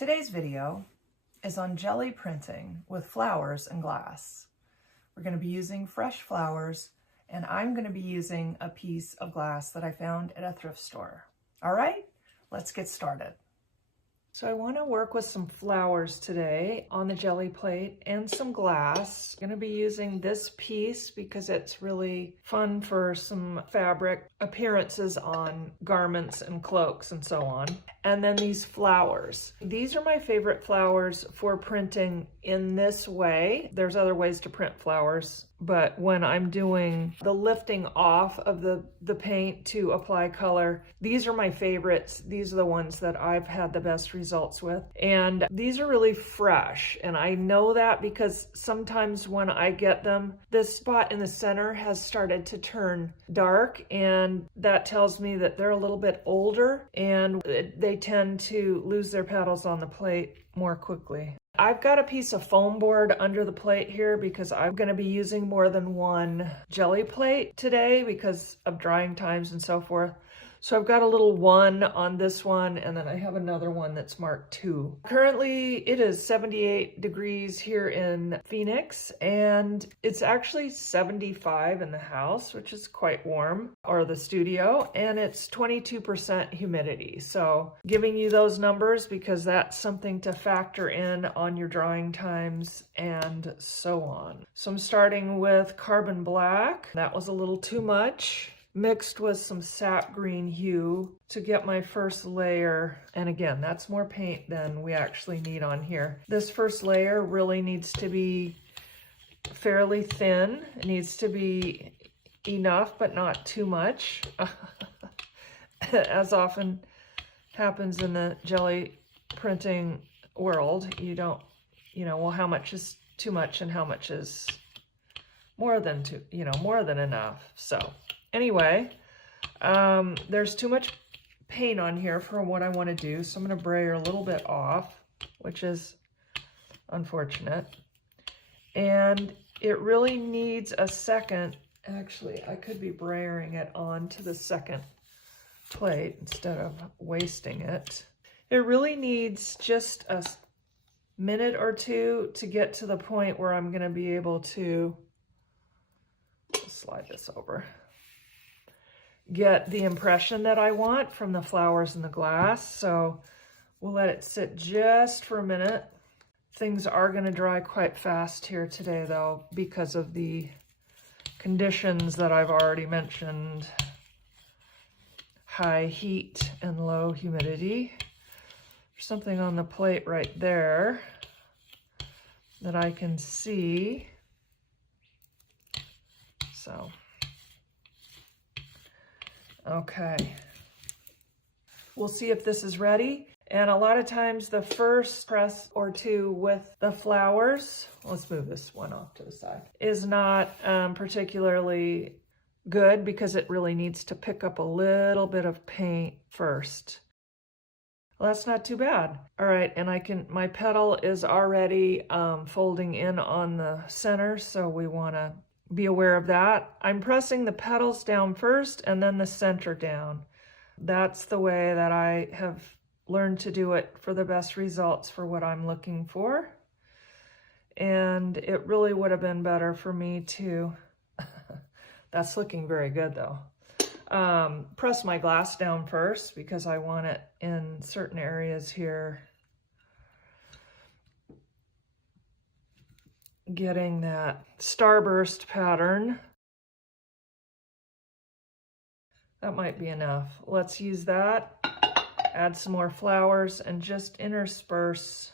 Today's video is on jelly printing with flowers and glass. We're going to be using fresh flowers, and I'm going to be using a piece of glass that I found at a thrift store. All right, let's get started. So I want to work with some flowers today on the jelly plate and some glass. I'm going to be using this piece because it's really fun for some fabric appearances on garments and cloaks and so on. And then these flowers. These are my favorite flowers for printing in this way. There's other ways to print flowers, but when I'm doing the lifting off of the paint to apply color, these are my favorites. These are the ones that I've had the best results with. And these are really fresh. And I know that because sometimes when I get them, this spot in the center has started to turn dark, and that tells me that they're a little bit older and they tend to lose their petals on the plate more quickly. I've got a piece of foam board under the plate here because I'm going to be using more than one jelly plate today because of drying times and so forth. So I've got a little 1 on this one, and then I have another one that's marked 2. Currently, it is 78 degrees here in Phoenix, and it's actually 75 in the house, which is quite warm, or the studio, and it's 22% humidity. So giving you those numbers because that's something to factor in on your drying times and so on. So I'm starting with carbon black. That was a little too much, mixed with some sap green hue to get my first layer. And again, that's more paint than we actually need on here. This first layer really needs to be fairly thin. It needs to be enough, but not too much. As often happens in the jelly printing world, you don't, well, how much is too much and how much is more than more than enough. So anyway, there's too much paint on here for what I want to do, so I'm going to brayer a little bit off, which is unfortunate. And it really needs a second. Actually, I could be brayering it onto the second plate instead of wasting it. It really needs just a minute or two to get to the point where I'm going to be able to slide this over. Get the impression that I want from the flowers and the glass. So we'll let it sit just for a minute. Things are going to dry quite fast here today though, because of the conditions that I've already mentioned. High heat and low humidity. There's something on the plate right there that I can see. So okay, we'll see if this is ready. And a lot of times the first press or two with the flowers, let's move this one off to the side, is not particularly good because it really needs to pick up a little bit of paint first. Well, that's not too bad. All right, and my petal is already folding in on the center, so we want to be aware of that. I'm pressing the petals down first and then the center down. That's the way that I have learned to do it for the best results for what I'm looking for. And it really would have been better for me to, that's looking very good though, press my glass down first because I want it in certain areas here. Getting that starburst pattern. That might be enough. Let's use that. Add some more flowers and just intersperse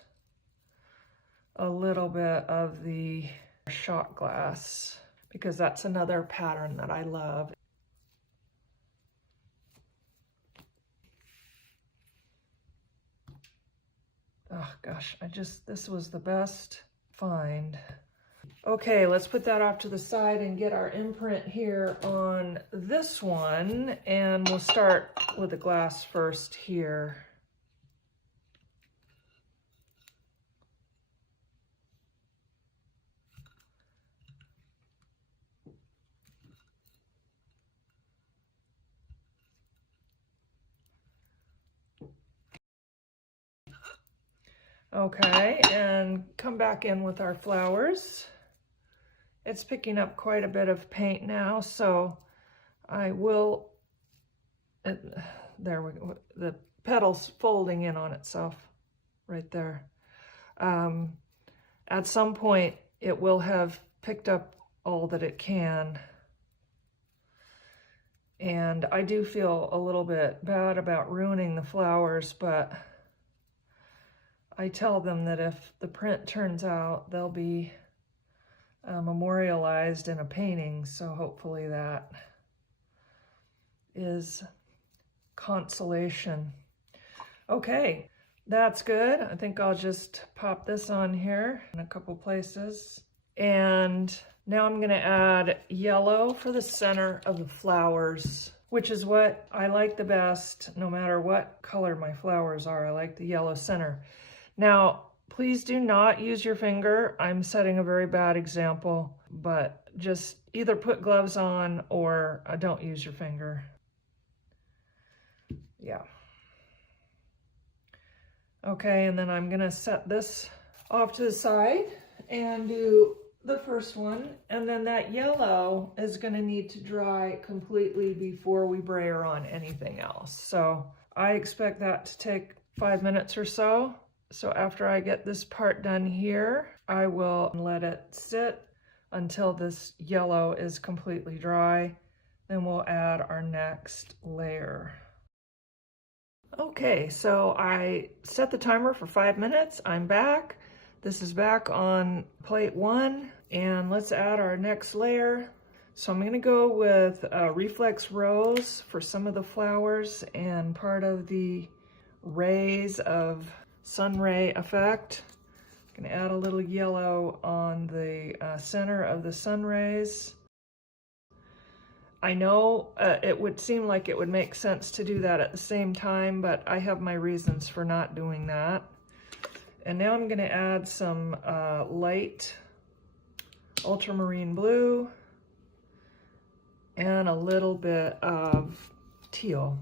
a little bit of the shot glass because that's another pattern that I love. Oh gosh, this was the best find. Okay, let's put that off to the side and get our imprint here on this one. And we'll start with the glass first here. Okay, and come back in with our flowers. It's picking up quite a bit of paint now, so I will, there we go, the petal's folding in on itself right there. At some point, it will have picked up all that it can. And I do feel a little bit bad about ruining the flowers, but I tell them that if the print turns out, they'll be memorialized in a painting, so hopefully that is consolation. Okay, that's good. I think I'll just pop this on here in a couple places. And now I'm gonna add yellow for the center of the flowers, which is what I like the best, no matter what color my flowers are. I like the yellow center. Now, please do not use your finger. I'm setting a very bad example, but just either put gloves on or don't use your finger. Yeah. Okay, and then I'm gonna set this off to the side and do the first one, and then that yellow is gonna need to dry completely before we brayer on anything else. So I expect that to take 5 minutes or so. So after I get this part done here, I will let it sit until this yellow is completely dry. Then we'll add our next layer. Okay, so I set the timer for 5 minutes. I'm back. This is back on plate 1, and let's add our next layer. So I'm gonna go with reflex rose for some of the flowers and part of the rays of sun ray effect. I'm gonna add a little yellow on the center of the sun rays. I know it would seem like it would make sense to do that at the same time, but I have my reasons for not doing that. And now I'm gonna add some light ultramarine blue and a little bit of teal.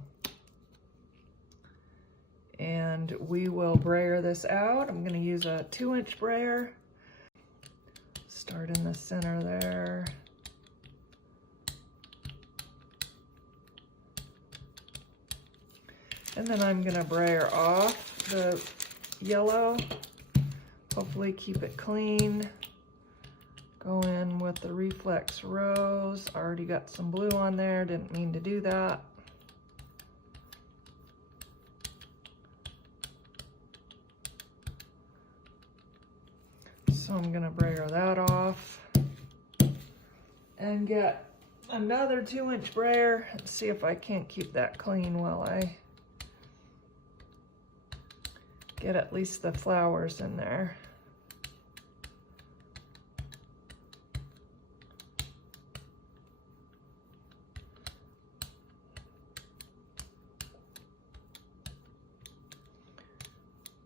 And we will brayer this out. I'm gonna use a 2-inch brayer. Start in the center there. And then I'm gonna brayer off the yellow. Hopefully keep it clean. Go in with the reflex rose. Already got some blue on there, didn't mean to do that. So I'm gonna brayer that off and get another 2-inch brayer and see if I can't keep that clean while I get at least the flowers in there.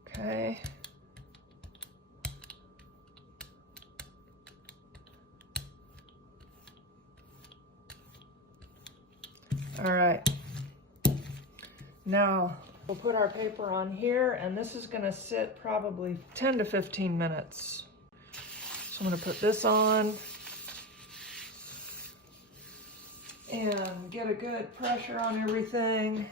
Okay. All right. Now we'll put our paper on here, and this is gonna sit probably 10 to 15 minutes. So I'm gonna put this on and get a good pressure on everything.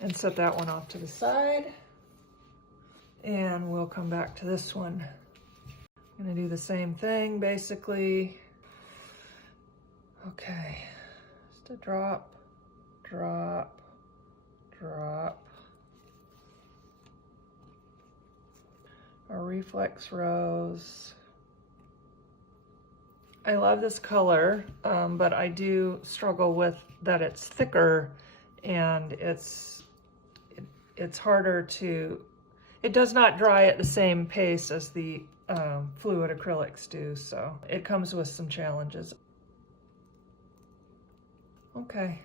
And set that one off to the side. And we'll come back to this one. I'm gonna do the same thing, basically. Okay, just a drop, drop, drop. A reflex rose. I love this color, but I do struggle with that it's thicker and it's harder to, it does not dry at the same pace as the fluid acrylics do, so it comes with some challenges. Okay,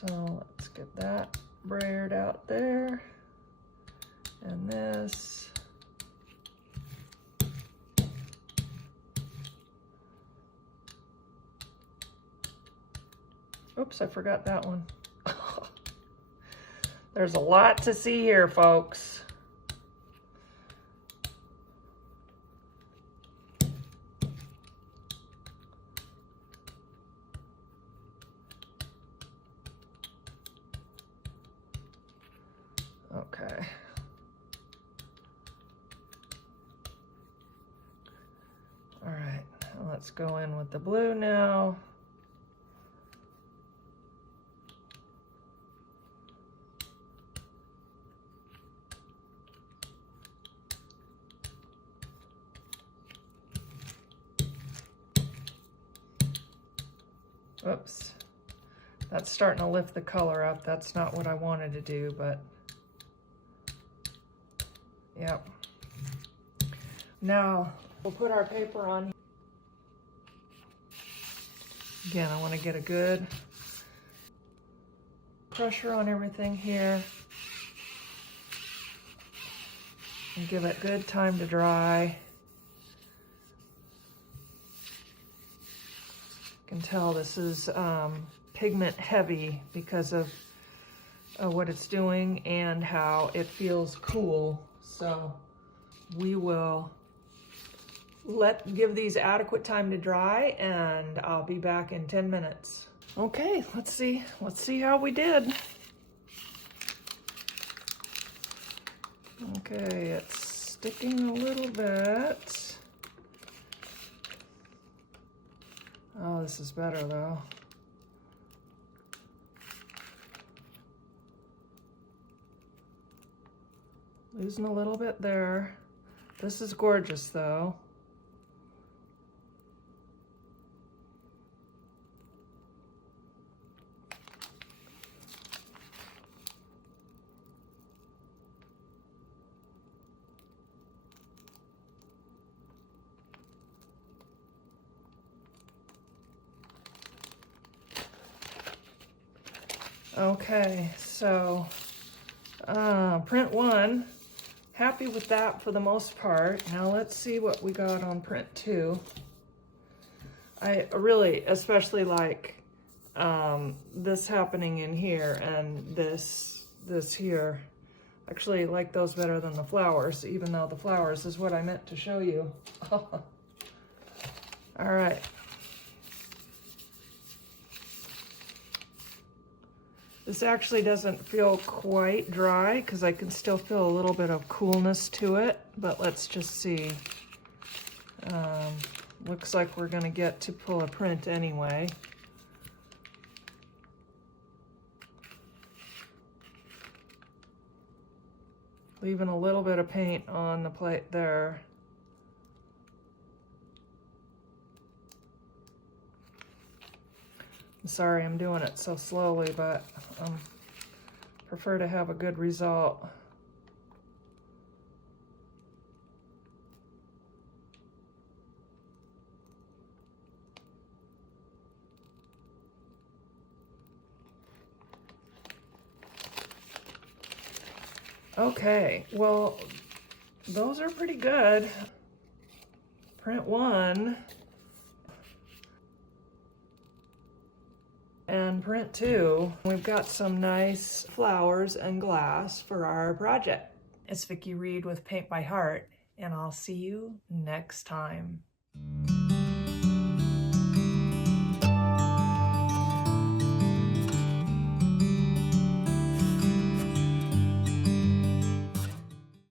so let's get that brayered out there, and this. Oops, I forgot that one. There's a lot to see here, folks. Okay. All right, let's go in with the blue now. Oops, that's starting to lift the color up. That's not what I wanted to do, but yep. Now we'll put our paper on. Again, I want to get a good pressure on everything here and give it good time to dry. You can tell this is pigment heavy because of what it's doing and how it feels cool. So we will give these adequate time to dry, and I'll be back in 10 minutes. Okay, let's see how we did. Okay, it's sticking a little bit. Oh, this is better though. Losing a little bit there. This is gorgeous though. Okay, so print 1, happy with that for the most part. Now let's see what we got on print 2. I really especially like this happening in here and this here. Actually like those better than the flowers, even though the flowers is what I meant to show you. All right. This actually doesn't feel quite dry because I can still feel a little bit of coolness to it, but let's just see. Looks like we're gonna get to pull a print anyway. Leaving a little bit of paint on the plate there. I'm sorry I'm doing it so slowly, but prefer to have a good result. Okay, well, those are pretty good. Print 1. And print 2, we've got some nice flowers and glass for our project. It's Vicki Reed with Paint by Heart, and I'll see you next time.